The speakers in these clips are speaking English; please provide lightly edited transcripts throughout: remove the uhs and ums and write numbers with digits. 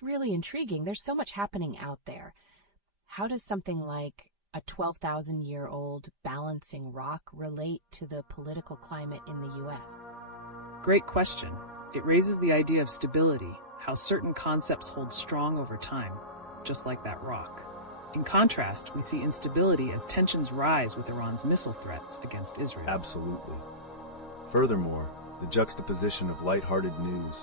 That's really intriguing. There's so much happening out there. How does something like a 12,000-year-old balancing rock relate to the political climate in the U.S.? Great question. It raises the idea of stability, how certain concepts hold strong over time, just like that rock. In contrast, we see instability as tensions rise with Iran's missile threats against Israel. Absolutely. Furthermore, the juxtaposition of lighthearted news,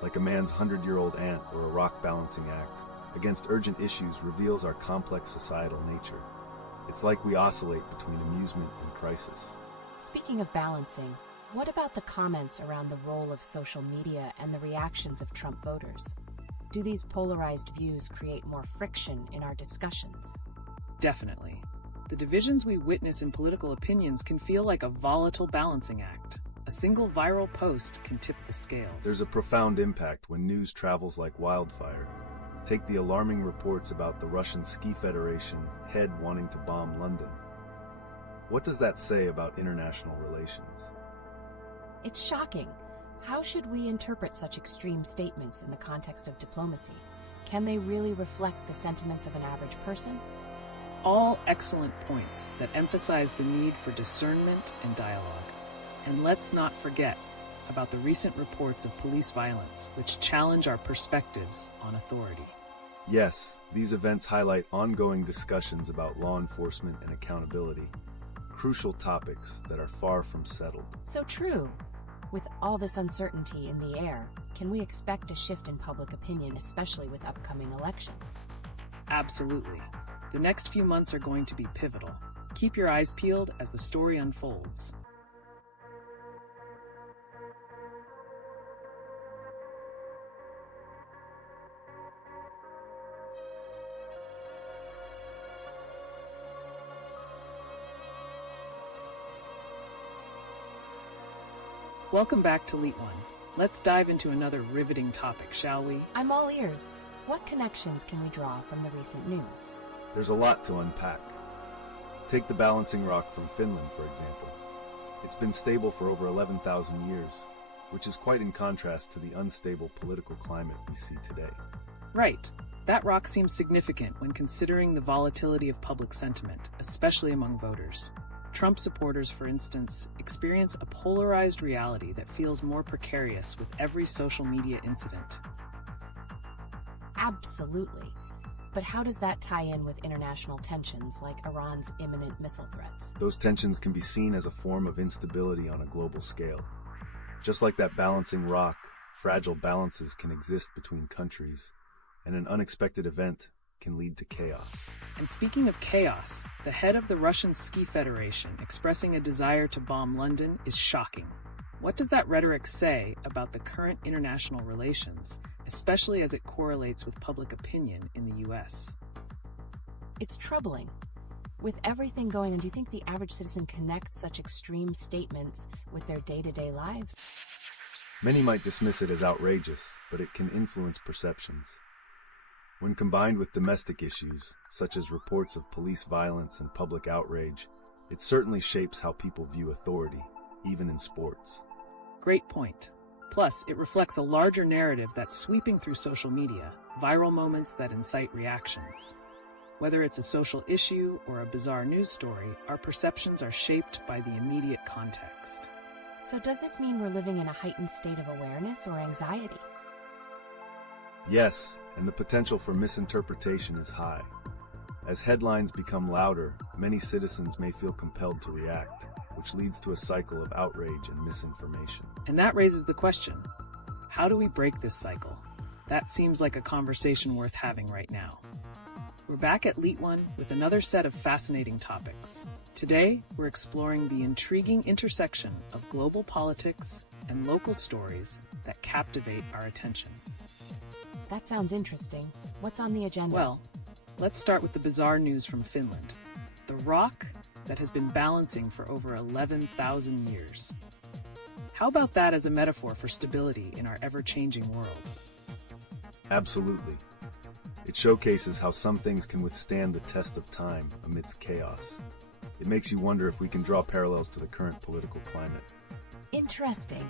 like a man's 100-year-old aunt or a rock balancing act, against urgent issues reveals our complex societal nature. It's like we oscillate between amusement and crisis. Speaking of balancing, what about the comments around the role of social media and the reactions of Trump voters? Do these polarized views create more friction in our discussions? Definitely. The divisions we witness in political opinions can feel like a volatile balancing act. A single viral post can tip the scales. There's a profound impact when news travels like wildfire. Take the alarming reports about the Russian Ski Federation head wanting to bomb London. What does that say about international relations? It's shocking. How should we interpret such extreme statements in the context of diplomacy? Can they really reflect the sentiments of an average person? All excellent points that emphasize the need for discernment and dialogue. And let's not forget about the recent reports of police violence, which challenge our perspectives on authority. Yes, these events highlight ongoing discussions about law enforcement and accountability, crucial topics that are far from settled. So true. With all this uncertainty in the air, can we expect a shift in public opinion, especially with upcoming elections? Absolutely. The next few months are going to be pivotal. Keep your eyes peeled as the story unfolds. Welcome back to LeetOne. Let's dive into another riveting topic, shall we? I'm all ears. What connections can we draw from the recent news? There's a lot to unpack. Take the balancing rock from Finland, for example. It's been stable for over 11,000 years, which is quite in contrast to the unstable political climate we see today. Right. That rock seems significant when considering the volatility of public sentiment, especially among voters. Trump supporters, for instance, experience a polarized reality that feels more precarious with every social media incident. Absolutely. But how does that tie in with international tensions like Iran's imminent missile threats? Those tensions can be seen as a form of instability on a global scale. Just like that balancing rock, fragile balances can exist between countries, and an unexpected event can lead to chaos. And speaking of chaos, the head of the Russian Ski Federation expressing a desire to bomb London is shocking. What does that rhetoric say about the current international relations, especially as it correlates with public opinion in the U.S.? It's troubling. With everything going on, do you think the average citizen connects such extreme statements with their day-to-day lives? Many might dismiss it as outrageous, but it can influence perceptions. When combined with domestic issues, such as reports of police violence and public outrage, it certainly shapes how people view authority, even in sports. Great point. Plus, it reflects a larger narrative that's sweeping through social media, viral moments that incite reactions. Whether it's a social issue or a bizarre news story, our perceptions are shaped by the immediate context. So does this mean we're living in a heightened state of awareness or anxiety? Yes, and the potential for misinterpretation is high. As headlines become louder, many citizens may feel compelled to react, which leads to a cycle of outrage and misinformation. And that raises the question, how do we break this cycle? That seems like a conversation worth having right now. We're back at LeetOne with another set of fascinating topics. Today, we're exploring the intriguing intersection of global politics and local stories that captivate our attention. That sounds interesting. What's on the agenda? Well, let's start with the bizarre news from Finland. The rock that has been balancing for over 11,000 years. How about that as a metaphor for stability in our ever-changing world? Absolutely. It showcases how some things can withstand the test of time amidst chaos. It makes you wonder if we can draw parallels to the current political climate. Interesting.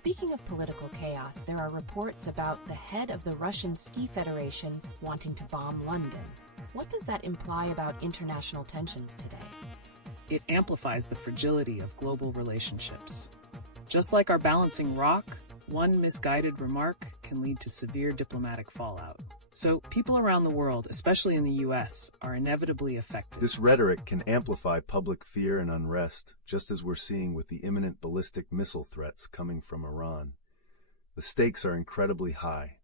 Speaking of political chaos, there are reports about the head of the Russian Ski Federation wanting to bomb London. What does that imply about international tensions today? It amplifies the fragility of global relationships. Just like our balancing rock, one misguided remark can lead to severe diplomatic fallout. So people around the world, especially in the US, are inevitably affected. This rhetoric can amplify public fear and unrest, just as we're seeing with the imminent ballistic missile threats coming from Iran. The stakes are incredibly high.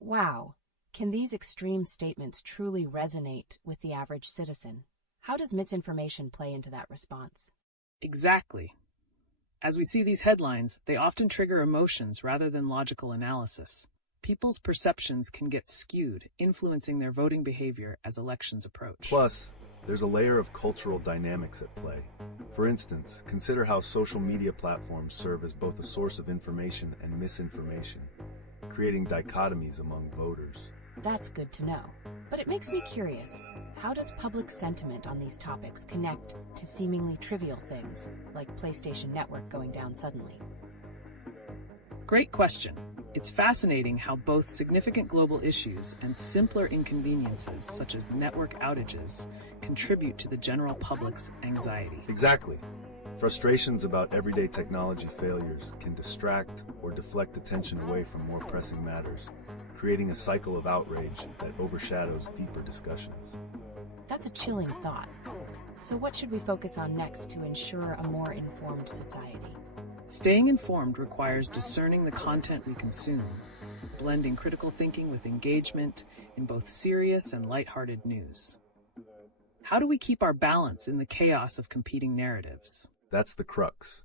Wow. Can these extreme statements truly resonate with the average citizen? How does misinformation play into that response? Exactly. As we see these headlines, they often trigger emotions rather than logical analysis. People's perceptions can get skewed, influencing their voting behavior as elections approach. Plus, there's a layer of cultural dynamics at play. For instance, consider how social media platforms serve as both a source of information and misinformation, creating dichotomies among voters. That's good to know. But it makes me curious. How does public sentiment on these topics connect to seemingly trivial things, like PlayStation Network going down suddenly? Great question. It's fascinating how both significant global issues and simpler inconveniences, such as network outages, contribute to the general public's anxiety. Exactly. Frustrations about everyday technology failures can distract or deflect attention away from more pressing matters, creating a cycle of outrage that overshadows deeper discussions. That's a chilling thought. So what should we focus on next to ensure a more informed society? Staying informed requires discerning the content we consume, blending critical thinking with engagement in both serious and lighthearted news. How do we keep our balance in the chaos of competing narratives? That's the crux.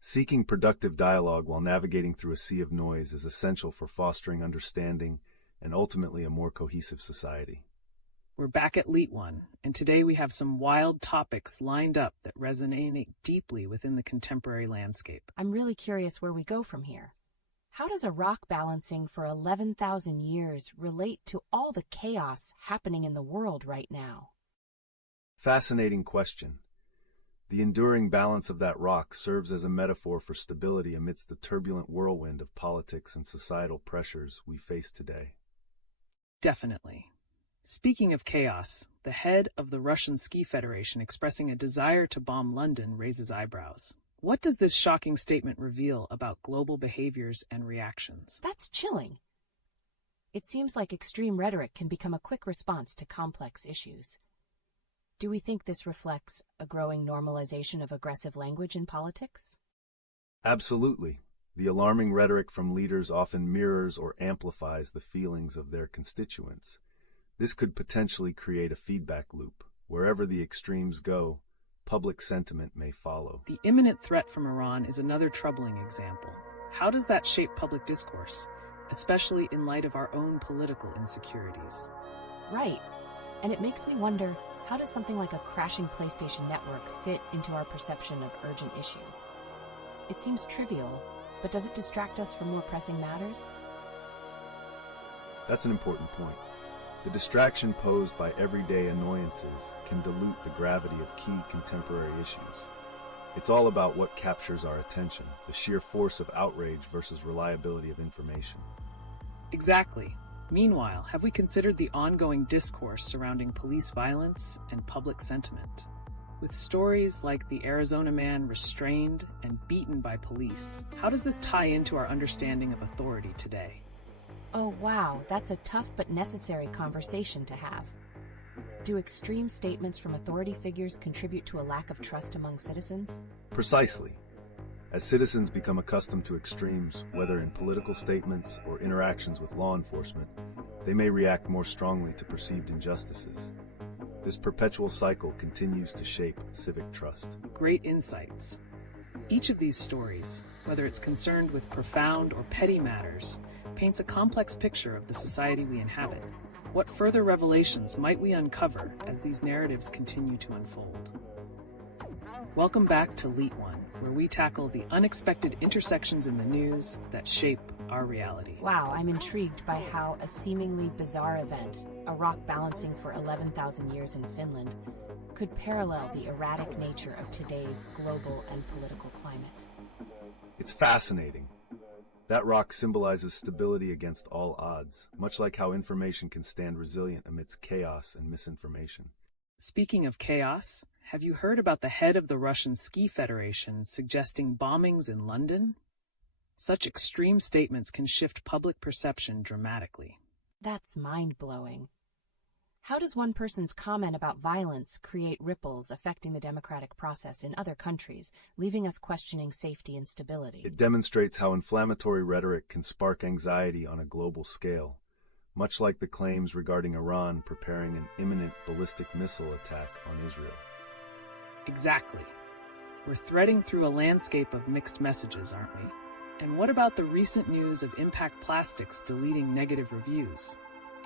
Seeking productive dialogue while navigating through a sea of noise is essential for fostering understanding and ultimately a more cohesive society. We're back at LeetOne, and today we have some wild topics lined up that resonate deeply within the contemporary landscape. I'm really curious where we go from here. How does a rock balancing for 11,000 years relate to all the chaos happening in the world right now? Fascinating question. The enduring balance of that rock serves as a metaphor for stability amidst the turbulent whirlwind of politics and societal pressures we face today. Definitely. Speaking of chaos, the head of the Russian Ski Federation expressing a desire to bomb London raises eyebrows. What does this shocking statement reveal about global behaviors and reactions? That's chilling. It seems like extreme rhetoric can become a quick response to complex issues. Do we think this reflects a growing normalization of aggressive language in politics? Absolutely. The alarming rhetoric from leaders often mirrors or amplifies the feelings of their constituents. This could potentially create a feedback loop. Wherever the extremes go, public sentiment may follow. The imminent threat from Iran is another troubling example. How does that shape public discourse, especially in light of our own political insecurities? Right. And it makes me wonder, how does something like a crashing PlayStation Network fit into our perception of urgent issues? It seems trivial, but does it distract us from more pressing matters? That's an important point. The distraction posed by everyday annoyances can dilute the gravity of key contemporary issues. It's all about what captures our attention, the sheer force of outrage versus reliability of information. Exactly. Meanwhile, have we considered the ongoing discourse surrounding police violence and public sentiment? With stories like the Arizona man restrained and beaten by police, how does this tie into our understanding of authority today? Oh wow, that's a tough but necessary conversation to have. Do extreme statements from authority figures contribute to a lack of trust among citizens? Precisely. As citizens become accustomed to extremes, whether in political statements or interactions with law enforcement, they may react more strongly to perceived injustices. This perpetual cycle continues to shape civic trust. Great insights. Each of these stories, whether it's concerned with profound or petty matters, paints a complex picture of the society we inhabit. What further revelations might we uncover as these narratives continue to unfold? Welcome back to LeetOne, where we tackle the unexpected intersections in the news that shape our reality. Wow, I'm intrigued by how a seemingly bizarre event, a rock balancing for 11,000 years in Finland, could parallel the erratic nature of today's global and political climate. It's fascinating. That rock symbolizes stability against all odds, much like how information can stand resilient amidst chaos and misinformation. Speaking of chaos, have you heard about the head of the Russian Ski Federation suggesting bombings in London? Such extreme statements can shift public perception dramatically. That's mind-blowing. How does one person's comment about violence create ripples affecting the democratic process in other countries, leaving us questioning safety and stability? It demonstrates how inflammatory rhetoric can spark anxiety on a global scale, much like the claims regarding Iran preparing an imminent ballistic missile attack on Israel. Exactly. We're threading through a landscape of mixed messages, aren't we? And what about the recent news of Impact Plastics deleting negative reviews?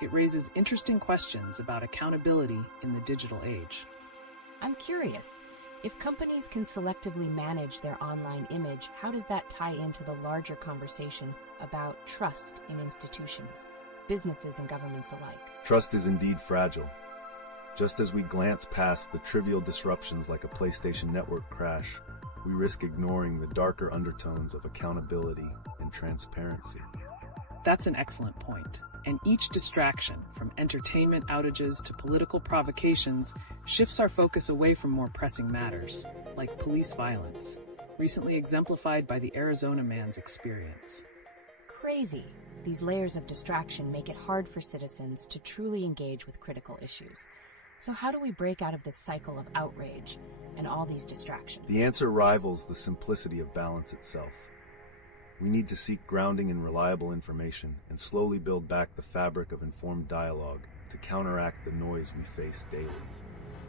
It raises interesting questions about accountability in the digital age. I'm curious, if companies can selectively manage their online image, how does that tie into the larger conversation about trust in institutions, businesses and governments alike? Trust is indeed fragile. Just as we glance past the trivial disruptions like a PlayStation Network crash, we risk ignoring the darker undertones of accountability and transparency. That's an excellent point. And each distraction, from entertainment outages to political provocations, shifts our focus away from more pressing matters, like police violence, recently exemplified by the Arizona man's experience. Crazy. These layers of distraction make it hard for citizens to truly engage with critical issues. So how do we break out of this cycle of outrage and all these distractions? The answer rivals the simplicity of balance itself. We need to seek grounding in reliable information and slowly build back the fabric of informed dialogue to counteract the noise we face daily.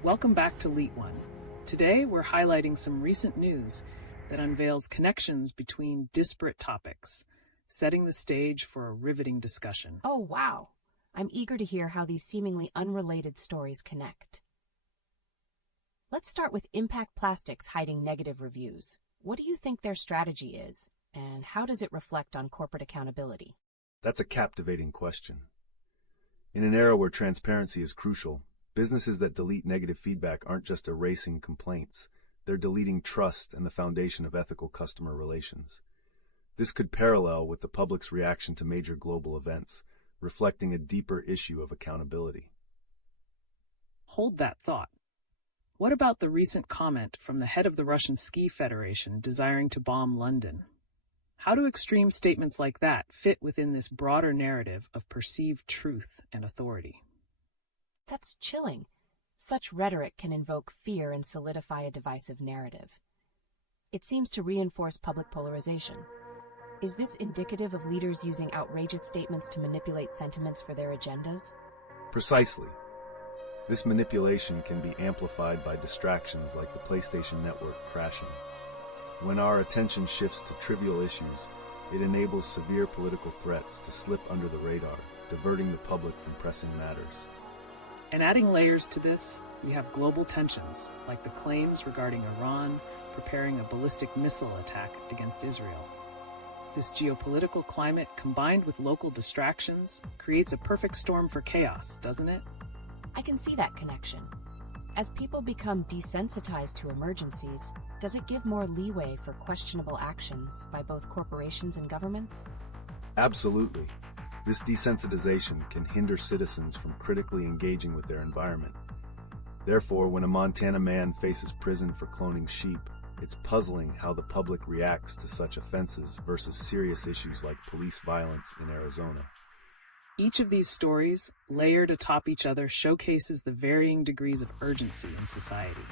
Welcome back to LeetOne. Today we're highlighting some recent news that unveils connections between disparate topics, setting the stage for a riveting discussion. Oh, wow. I'm eager to hear how these seemingly unrelated stories connect. Let's start with Impact Plastics hiding negative reviews. What do you think their strategy is? And how does it reflect on corporate accountability? That's a captivating question. In an era where transparency is crucial, businesses that delete negative feedback aren't just erasing complaints, they're deleting trust and the foundation of ethical customer relations. This could parallel with the public's reaction to major global events, reflecting a deeper issue of accountability. Hold that thought. What about the recent comment from the head of the Russian Ski Federation desiring to bomb London? How do extreme statements like that fit within this broader narrative of perceived truth and authority? That's chilling. Such rhetoric can invoke fear and solidify a divisive narrative. It seems to reinforce public polarization. Is this indicative of leaders using outrageous statements to manipulate sentiments for their agendas? Precisely. This manipulation can be amplified by distractions like the PlayStation Network crashing. When our attention shifts to trivial issues, it enables severe political threats to slip under the radar, diverting the public from pressing matters. And adding layers to this, we have global tensions, like the claims regarding Iran preparing a ballistic missile attack against Israel. This geopolitical climate, combined with local distractions, creates a perfect storm for chaos, doesn't it? I can see that connection. As people become desensitized to emergencies, does it give more leeway for questionable actions by both corporations and governments? Absolutely. This desensitization can hinder citizens from critically engaging with their environment. Therefore, when a Montana man faces prison for cloning sheep, it's puzzling how the public reacts to such offenses versus serious issues like police violence in Arizona. Each of these stories, layered atop each other, showcases the varying degrees of urgency in society.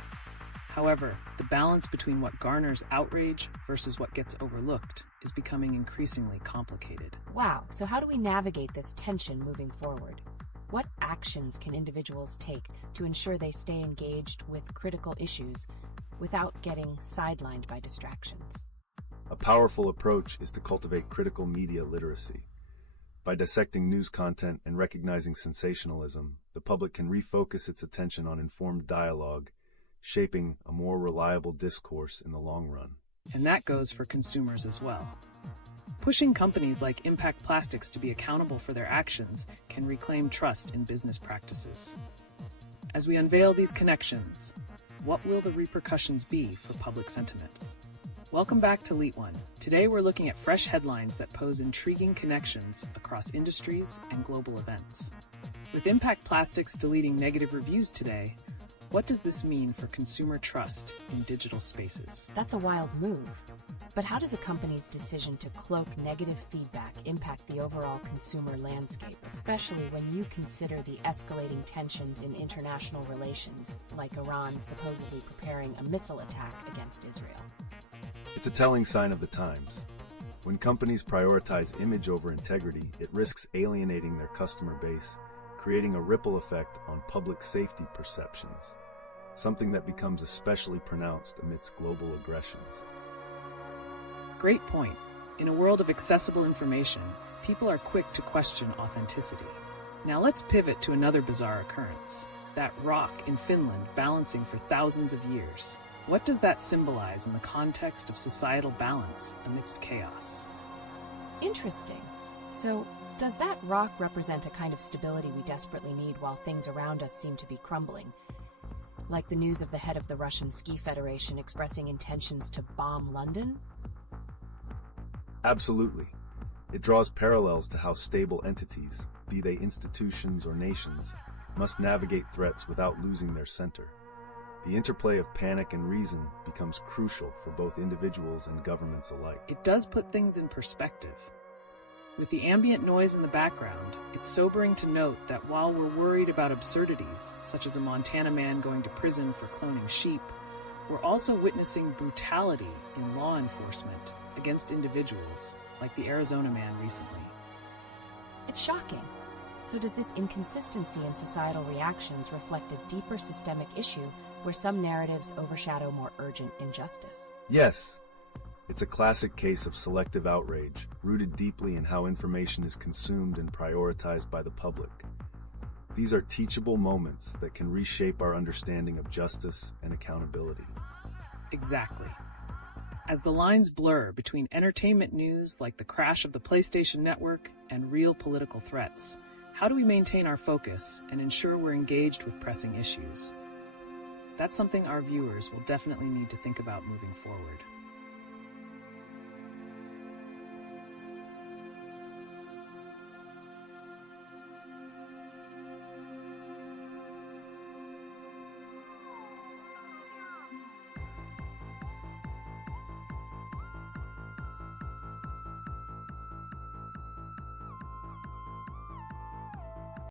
However, the balance between what garners outrage versus what gets overlooked is becoming increasingly complicated. Wow, so how do we navigate this tension moving forward? What actions can individuals take to ensure they stay engaged with critical issues without getting sidelined by distractions? A powerful approach is to cultivate critical media literacy. By dissecting news content and recognizing sensationalism, the public can refocus its attention on informed dialogue, shaping a more reliable discourse in the long run. And that goes for consumers as well. Pushing companies like Impact Plastics to be accountable for their actions can reclaim trust in business practices. As we unveil these connections, what will the repercussions be for public sentiment? Welcome back to LeetOne. Today we're looking at fresh headlines that pose intriguing connections across industries and global events. With Impact Plastics deleting negative reviews today, what does this mean for consumer trust in digital spaces? That's a wild move. But how does a company's decision to cloak negative feedback impact the overall consumer landscape, especially when you consider the escalating tensions in international relations, like Iran supposedly preparing a missile attack against Israel? It's a telling sign of the times. When companies prioritize image over integrity, it risks alienating their customer base, creating a ripple effect on public safety perceptions, something that becomes especially pronounced amidst global aggressions. Great point. In a world of accessible information, people are quick to question authenticity. Now let's pivot to another bizarre occurrence. That rock in Finland balancing for thousands of years. What does that symbolize in the context of societal balance amidst chaos? Interesting. So, does that rock represent a kind of stability we desperately need while things around us seem to be crumbling? Like the news of the head of the Russian Ski Federation expressing intentions to bomb London? Absolutely. It draws parallels to how stable entities, be they institutions or nations, must navigate threats without losing their center. The interplay of panic and reason becomes crucial for both individuals and governments alike. It does put things in perspective. With the ambient noise in the background, it's sobering to note that while we're worried about absurdities, such as a Montana man going to prison for cloning sheep, we're also witnessing brutality in law enforcement against individuals, like the Arizona man recently. It's shocking. So does this inconsistency in societal reactions reflect a deeper systemic issue where some narratives overshadow more urgent injustice? Yes. It's a classic case of selective outrage, rooted deeply in how information is consumed and prioritized by the public. These are teachable moments that can reshape our understanding of justice and accountability. Exactly. As the lines blur between entertainment news like the crash of the PlayStation Network and real political threats, how do we maintain our focus and ensure we're engaged with pressing issues? That's something our viewers will definitely need to think about moving forward.